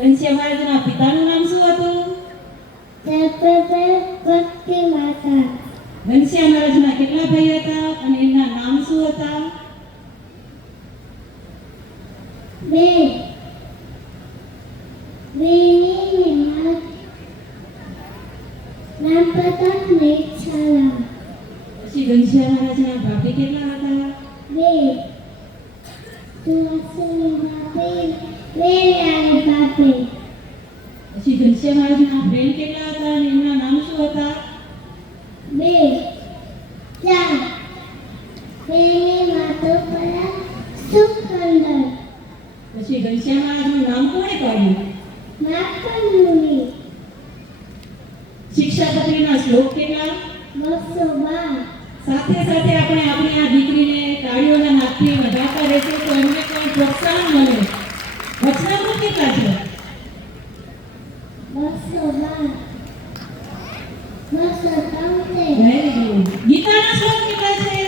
ઘનશ્યામ મહારાજના પિતાનું નામ શું હતું? ભક્તિ માતા. ઘનશ્યામ મહારાજના કેટલા ભાઈ હતા અને એમના નામ શું હતા? બે. બેની નામ પ્રતાપ ને છાલા. પછી ઘનશ્યામ મહારાજના ભાભી કેટલા હતા? બે. તુલસીની બાપે વેલાની બાપે. પછી ઘનશ્યામ મહારાજના ફ્રેન્ડ કેટલા હતા અને એમના નામ શું હતા? બે. ચાર. બેની માતો પર સુખંદર. પછી ઘનશ્યામ મહારાજનું નામ કોણે પાડ્યું? માખણ મુનિ. શિક્ષાપત્રીના શ્લોક કેટલા? 212. સાથે સાથે આપણે આપણી આ દીકરીને તાળીઓના નાદથી વધારતા રહેશું તો એમને કોઈ પ્રોત્સાહન મળે. વચનામૃત કેટલા છે? 212. 273. Very good. ગીતાના શ્લોક કેટલા છે?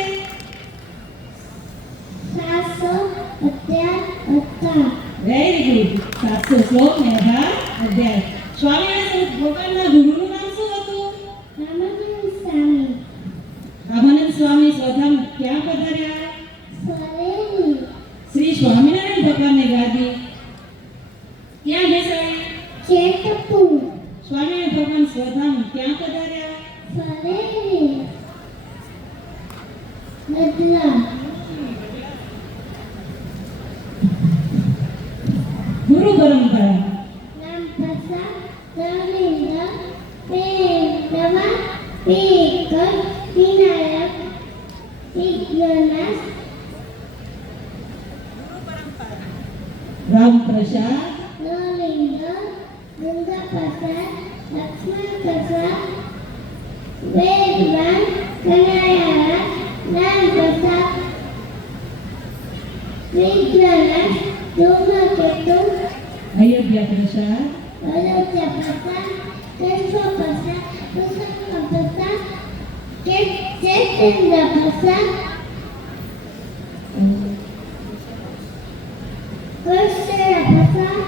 718. Very good. 700 શ્લોક ને 18 અધ્યાય. સ્વામિનારાયણ ભગવાનના ગુરુનું નામ શું હતું? રામાનંદ સ્વામી. રામાનંદ સ્વામી સ્વધામ ક્યાં પધાર્યા? સરેલી. શ્રી સ્વામિનારાયણ ભગવાનને ગાદી ક્યાં બેસાડી? ચેતપુર. સ્વામિનારાયણ ભગવાન સ્વધામ ક્યાં પધાર્યા? સરેલી. બદલા. ગુરુ પરંપરા. નામ પ્રસાદ રવિન્દ્ર પેડવા પેકર વિનાયક વિઘ્નનાશ. રામ પ્રસાદ, રવિન્દ્ર ગંગા પ્રસાદ લક્ષ્મણ પ્રસાદ વેદવાન કનૈયા રામ પ્રસાદ વિઘ્નનાશ ધૂમકેતુ અયોધ્યા પ્રસાદ, અયોધ્યા પ્રસાદ કેશવ પ્રસાદ કૃષ્ણ પ્રસાદ ચેતેન્દ્ર પ્રસાદ કૃષ્ણ પ્રસાદ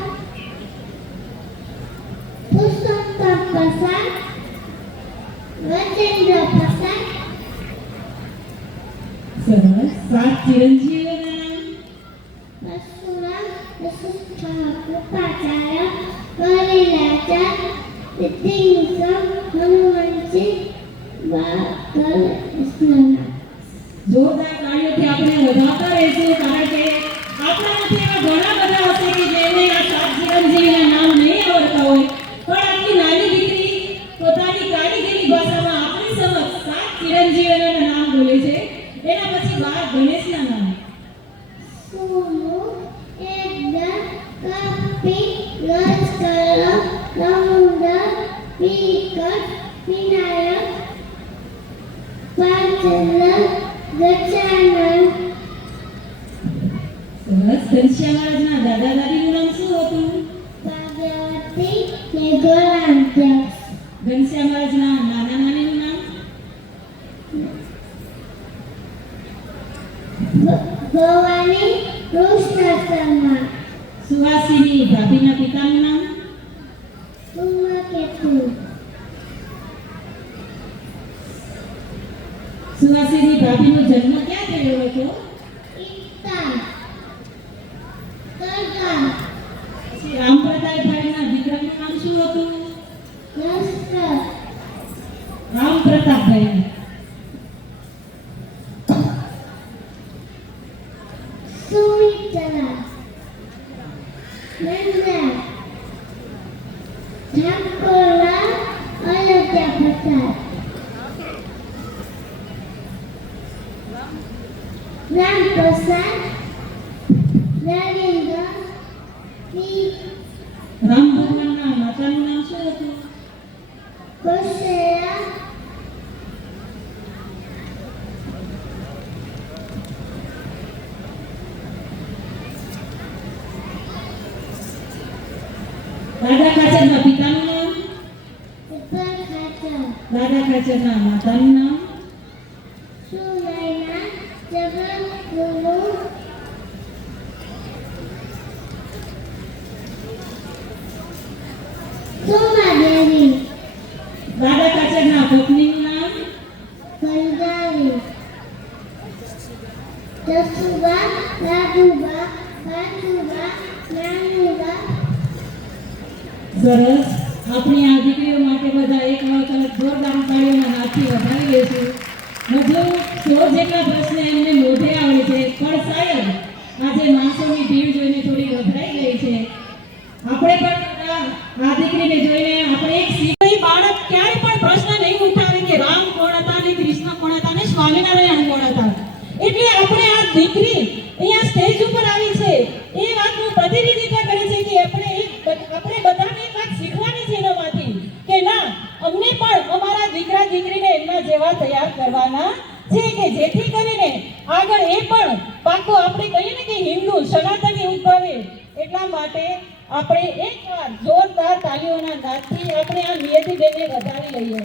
પુરુષોત્તમ પ્રસાદ રાજેન્દ્ર પ્રસાદ. સરસ. 7 ચિરંજીવીઓના નામ? પરશુરામ વશિષ્ઠ કૃપાચાર્ય કલિલાચાર્ય સિદ્ધિસમ હનુમંતજી વાકલ કૃષ્ણનાથ. જોરદાર તાળીઓથી આપણે વધારતા રહીશું કારણ કે આપણામાંથી એવા ઘણા બધા હશે કે જેમને આ 7 ચિરંજીવીના નામ નહીં આવડતા હોય પણ આટલી નાની દીકરી પોતાની કાળીગીરી ભાષામાં આપણી સમક્ષ 7 ચિરંજીવીઓના નામ બોલે છે. એના પછી 12 ગણેશના નામ. સોનુ એકદમ કપી લશ્કર નમુંદર વિકટ વિનાયક પાંચલ ગજાનન. સરસ. ઘનશ્યામ મહારાજના દાદા દાદીનું નામ શું હતું? ભાગવતી ને ગોરાધ્યક્ષ. ઘનશ્યામ મહારાજના નાના નાનીનું નામ? ભવાની કૃષ્ણ શર્મા. સુહાસિની ભાભીના પિતાનું નામ? ધૂમકેતુ. સુહાસિની ભાભીનો જન્મ ક્યાં થયો હતો? ઈતા કરગા. પછી રામ પ્રતાપભાઈના દીકરાનું નામ શું હતું? લશ્કર. રામ પ્રતાપભાઈ. સુમિત્રા. નંદા. ઠાકોરા અયોધ્યા પ્રસાદ. રામ પ્રસાદ નરેન્દ્ર રામ ભગવાનના માતાનું નામ શું હતું? કૌશલ્યા. દાદા ખાચરના પિતાનું નામ? ઉપર ખાચર. દાદા ખાચરના માતાનું નામ? સુનયના જગતગુરુ સોમાદેવી દાદા કાચરના પત્નીનું નામ કંદારી જસુબા દાદુબા કાચુબા નાનુબા સરસ. આપણી આ દીકરીઓ માટે બધા એક વખત જોરદાર તાળીઓના હાથથી વધાવી લઈશું. હજુ 100 જેટલા પ્રશ્ન એમને મોઢે આવડે છે, પણ શાયદ આજે માણસોની ભીડ જોઈને થોડી ગભરાઈ ગઈ છે. આપણે પણ આ દીકરીને જોઈને આપણે એક કોઈ બાળક ક્યારે પણ પ્રશ્ન નહીં ઉઠાવે કે રામ કોણ હતા ને કૃષ્ણ કોણ હતા ને સ્વામિનારાયણ કોણ હતા. એટલે આપણે આ દીકરી અહીંયા સ્ટેજ ઉપર આવી છે એ વાતનું પ્રતિનિધિત્વ કરે છે કે આપણે બધાને એક વાત શીખવાની છે એનામાંથી કે ના, અમને પણ અમારા દીકરા દીકરીને એમના જેવા તૈયાર કરવાના છે કે જેથી કરીને આગળ એ પણ પાકો આપણે કહીએ ને કે હિન્દુ સનાતની ઉદ્ભવે. એટલા માટે આપણે એકવાર જોરદાર તાલીઓના નાદથી આપણે આ નિયતિબેનને વધાવી લઈએ.